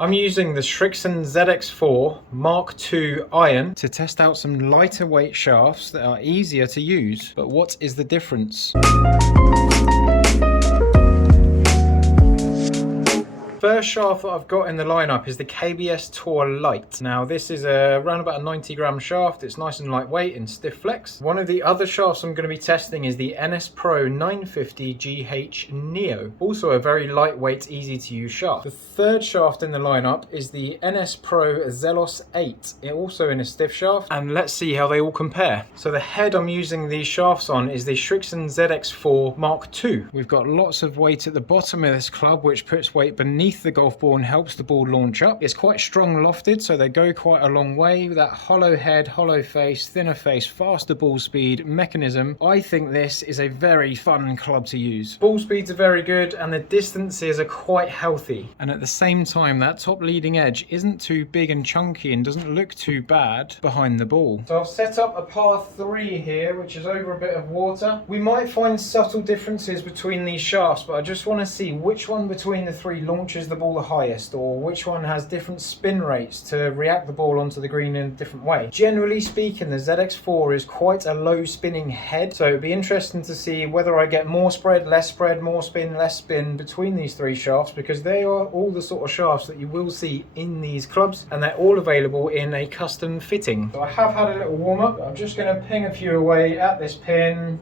I'm using the Srixon ZX4 MK2 iron to test out some lighter weight shafts that are easier to use. But what is the difference? First shaft that I've got in the lineup is the KBS Tour LITE. Now this is around about a 90 gram shaft. It's nice and lightweight and stiff flex. One of the other shafts I'm going to be testing is the NS Pro 950 GH NEO. Also a very lightweight, easy to use shaft. The third shaft in the lineup is the NS Pro Zelos 8. It also in a stiff shaft, and let's see how they all compare. So the head I'm using these shafts on is the Srixon ZX4 MK2. We've got lots of weight at the bottom of this club, which puts weight beneath the golf ball and helps the ball launch up. It's quite strong lofted, so they go quite a long way. With that hollow head, hollow face, thinner face, faster ball speed mechanism, I think this is a very fun club to use. Ball speeds are very good and the distances are quite healthy. And at the same time, that top leading edge isn't too big and chunky and doesn't look too bad behind the ball. So I've set up a par 3 here, which is over a bit of water. We might find subtle differences between these shafts, but I just want to see which one between the three launches the ball the highest, or which one has different spin rates to react the ball onto the green in a different way. Generally speaking, the ZX4 is quite a low spinning head, so it'd be interesting to see whether I get more spread, less spread, more spin, less spin between these three shafts, because they are all the sort of shafts that you will see in these clubs, and they're all available in a custom fitting. So I have had a little warm up. I'm just going to ping a few away at this pin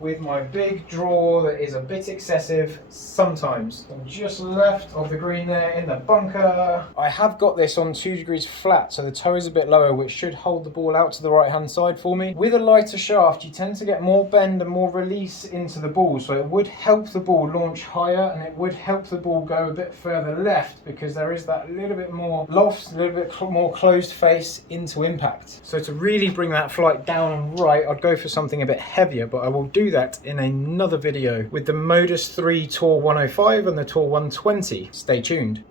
with my big draw that is a bit excessive sometimes. I'm just left of the green there in the bunker. I have got this on 2 degrees flat, so the toe is a bit lower, which should hold the ball out to the right hand side for me. With a lighter shaft, you tend to get more bend and more release into the ball, so it would help the ball launch higher, and it would help the ball go a bit further left, because there is that little bit more loft, a little bit more closed face into impact. So to really bring that flight down and right, I'd go for something a bit heavier, but I will do that in another video with the Modus 3 Tour 105 and the Tour 120. Stay tuned.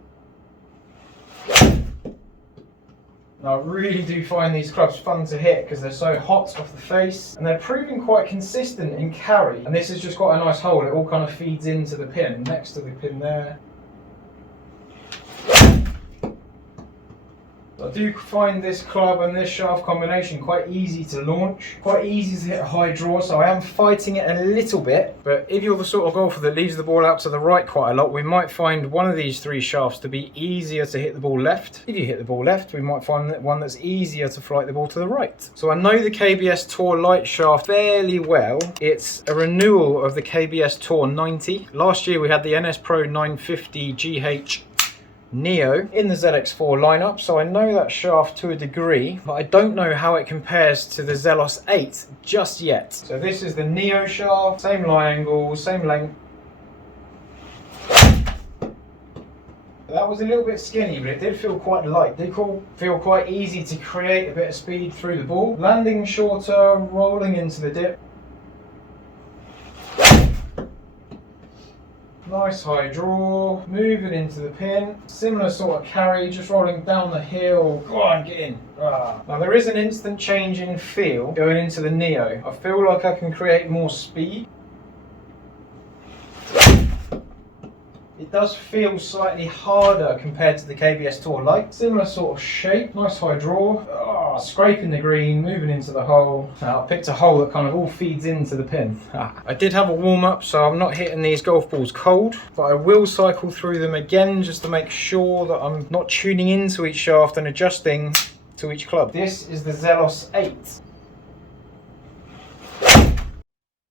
Now, I really do find these clubs fun to hit because they're so hot off the face, and they're proving quite consistent in carry. And this is just quite a nice hole. It all kind of feeds into the pin, next to the pin there. I do find this club and this shaft combination quite easy to launch, quite easy to hit a high draw, so I am fighting it a little bit. But if you're the sort of golfer that leaves the ball out to the right quite a lot, we might find one of these three shafts to be easier to hit the ball left. If you hit the ball left, we might find one that's easier to flight the ball to the right. So I know the KBS Tour LITE shaft fairly well. It's a renewal of the KBS Tour 90. Last year we had the NS Pro 950 GH NEO in the ZX4 lineup, so I know that shaft to a degree, but I don't know how it compares to the Zelos 8 just yet. So this is the NEO shaft, same lie angle, same length. That was a little bit skinny, but it did feel quite light. It did feel quite easy to create a bit of speed through the ball. Landing shorter, rolling into the dip. Nice high draw, moving into the pin, similar sort of carry, just rolling down the hill. Go on, get in. Now there is an instant change in feel going into the NEO. I feel like I can create more speed. It does feel slightly harder compared to the KBS Tour LITE. Similar sort of shape, nice high draw. Scraping the green, moving into the hole. Now I picked a hole that kind of all feeds into the pin. I did have a warm up, so I'm not hitting these golf balls cold, but I will cycle through them again just to make sure that I'm not tuning into each shaft and adjusting to each club. This is the Zelos 8.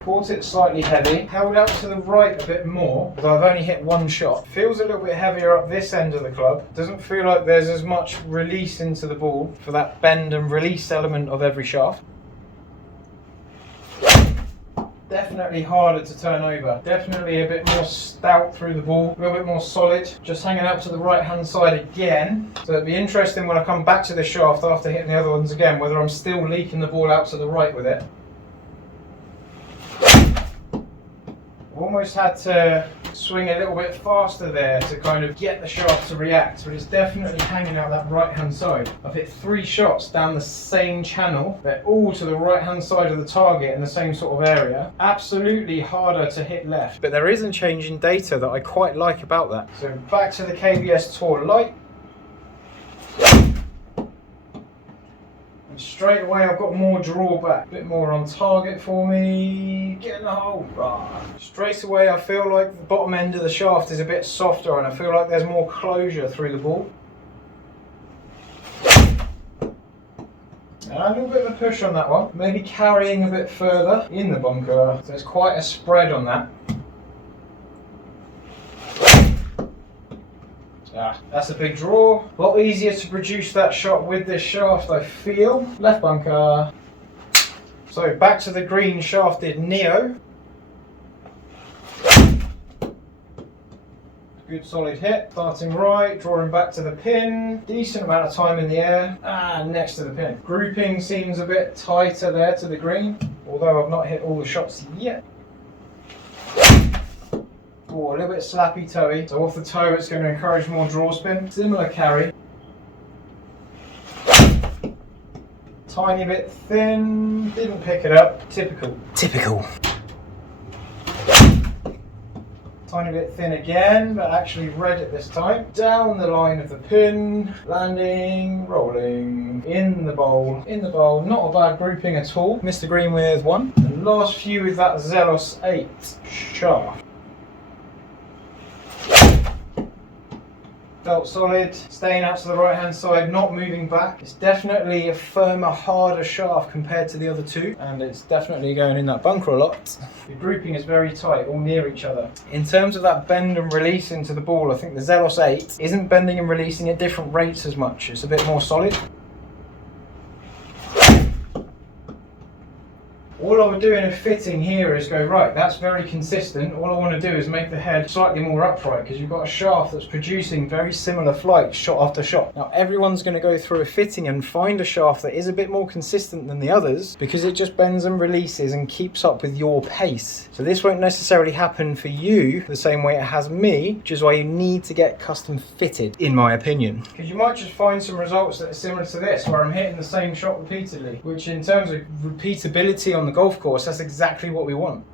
Caught it slightly heavy, held out to the right a bit more, but I've only hit one shot. Feels a little bit heavier up this end of the club. Doesn't feel like there's as much release into the ball for that bend and release element of every shaft. Definitely harder to turn over. Definitely a bit more stout through the ball, a little bit more solid. Just hanging out to the right hand side again. So it'd be interesting when I come back to the shaft after hitting the other ones again, whether I'm still leaking the ball out to the right with it. Almost had to swing a little bit faster there to kind of get the shaft to react, but it's definitely hanging out that right hand side. I've hit 3 shots down the same channel. They're all to the right hand side of the target in the same sort of area. Absolutely harder to hit left, but there is a change in data that I quite like about that. So back to the KBS Tour LITE. And straight away I've got more drawback, a bit more on target for me. Get in the hole. Right. Straight away I feel like the bottom end of the shaft is a bit softer and I feel like there's more closure through the ball. And a little bit of a push on that one. Maybe carrying a bit further in the bunker. So there's quite a spread on that. That's a big draw. A lot easier to produce that shot with this shaft, I feel. Left bunker. So back to the green shafted NEO. Good solid hit. Starting right, drawing back to the pin. Decent amount of time in the air. Next to the pin. Grouping seems a bit tighter there to the green, although I've not hit all the shots yet. Oh, a little bit slappy toey. So off the toe it's going to encourage more draw spin. Similar carry. Tiny bit thin. Didn't pick it up. Typical. Tiny bit thin again, but actually read it this time. Down the line of the pin. Landing, rolling. In the bowl. Not a bad grouping at all. Missed the green with 1. The last few with that Zelos 8 shaft. Felt solid, staying out to the right hand side, not moving back. It's definitely a firmer, harder shaft compared to the other 2, and it's definitely going in that bunker a lot. The grouping is very tight, all near each other. In terms of that bend and release into the ball, I think the Zelos 8 isn't bending and releasing at different rates as much. It's a bit more solid. All I'm doing in fitting here is go, right, that's very consistent. All I want to do is make the head slightly more upright, because you've got a shaft that's producing very similar flights shot after shot. Now everyone's going to go through a fitting and find a shaft that is a bit more consistent than the others, because it just bends and releases and keeps up with your pace. So this won't necessarily happen for you the same way it has me, which is why you need to get custom fitted, in my opinion. Because you might just find some results that are similar to this, where I'm hitting the same shot repeatedly, which in terms of repeatability on the golf course, that's exactly what we want.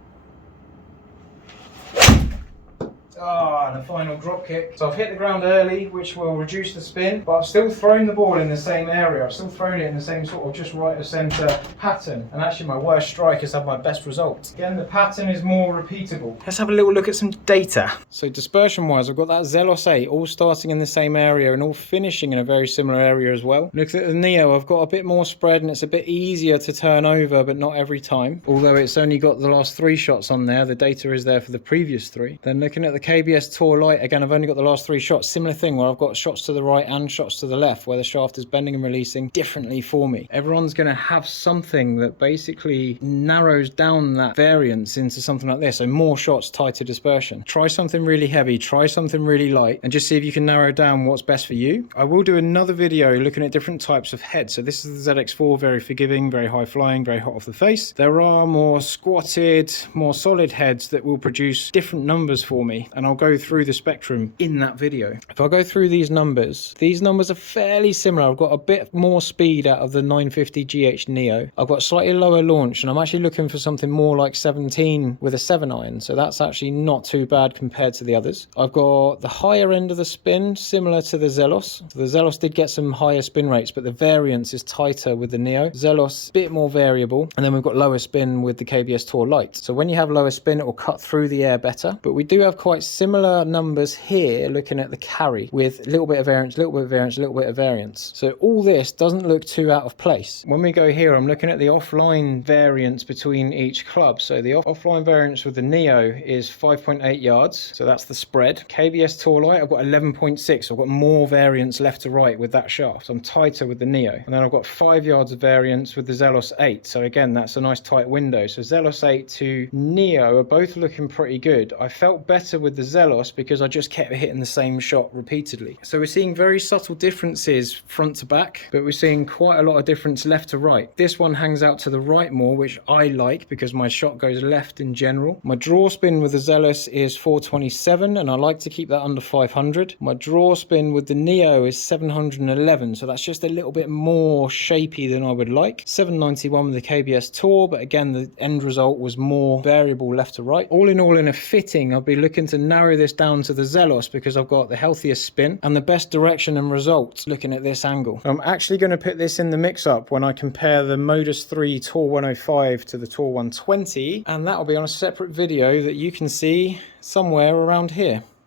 And a final drop kick. So I've hit the ground early, which will reduce the spin, but I've still thrown the ball in the same area. I've still thrown it in the same sort of just right of centre pattern. And actually my worst strike has had my best result. Again, the pattern is more repeatable. Let's have a little look at some data. So dispersion wise, I've got that Zelos 8 all starting in the same area and all finishing in a very similar area as well. Look at the NEO, I've got a bit more spread and it's a bit easier to turn over, but not every time. Although it's only got the last 3 shots on there, the data is there for the previous 3. Then looking at the KBS Tour LITE, again, I've only got the last 3 shots. Similar thing where I've got shots to the right and shots to the left, where the shaft is bending and releasing differently for me. Everyone's going to have something that basically narrows down that variance into something like this. So more shots, tighter dispersion. Try something really heavy, try something really light, and just see if you can narrow down what's best for you. I will do another video looking at different types of heads. So this is the ZX4, very forgiving, very high flying, very hot off the face. There are more squatted, more solid heads that will produce different numbers for me, and I'll go through the spectrum in that video. If I go through these numbers are fairly similar. I've got a bit more speed out of the 950 GH NEO. I've got slightly lower launch, and I'm actually looking for something more like 17 with a 7 iron, so that's actually not too bad compared to the others. I've got the higher end of the spin, similar to the Zelos. So the Zelos did get some higher spin rates, but the variance is tighter with the NEO. Zelos, a bit more variable, and then we've got lower spin with the KBS Tour LITE. So when you have lower spin, it will cut through the air better, but we do have quite similar numbers here looking at the carry with a little bit of variance, a little bit of variance, a little bit of variance. So all this doesn't look too out of place. When we go here, I'm looking at the offline variance between each club. So the offline variance with the NEO is 5.8 yards. So that's the spread. KBS Tour LITE, I've got 11.6. So I've got more variance left to right with that shaft. So I'm tighter with the NEO. And then I've got 5 yards of variance with the Zelos 8. So again, that's a nice tight window. So Zelos 8 to NEO are both looking pretty good. I felt better with the Zelos because I just kept hitting the same shot repeatedly. So we're seeing very subtle differences front to back, but we're seeing quite a lot of difference left to right. This one hangs out to the right more, which I like because my shot goes left in general. My draw spin with the Zelos is 427, and I like to keep that under 500. My draw spin with the Neo is 711, so that's just a little bit more shapy than I would like. 791 with the KBS Tour, but again, the end result was more variable left to right. All in all, in a fitting, I'll be looking to narrow this down to the Zelos because I've got the healthiest spin and the best direction and results looking at this angle. I'm actually going to put this in the mix-up when I compare the Modus 3 Tour 105 to the Tour 120, and that'll be on a separate video that you can see somewhere around here.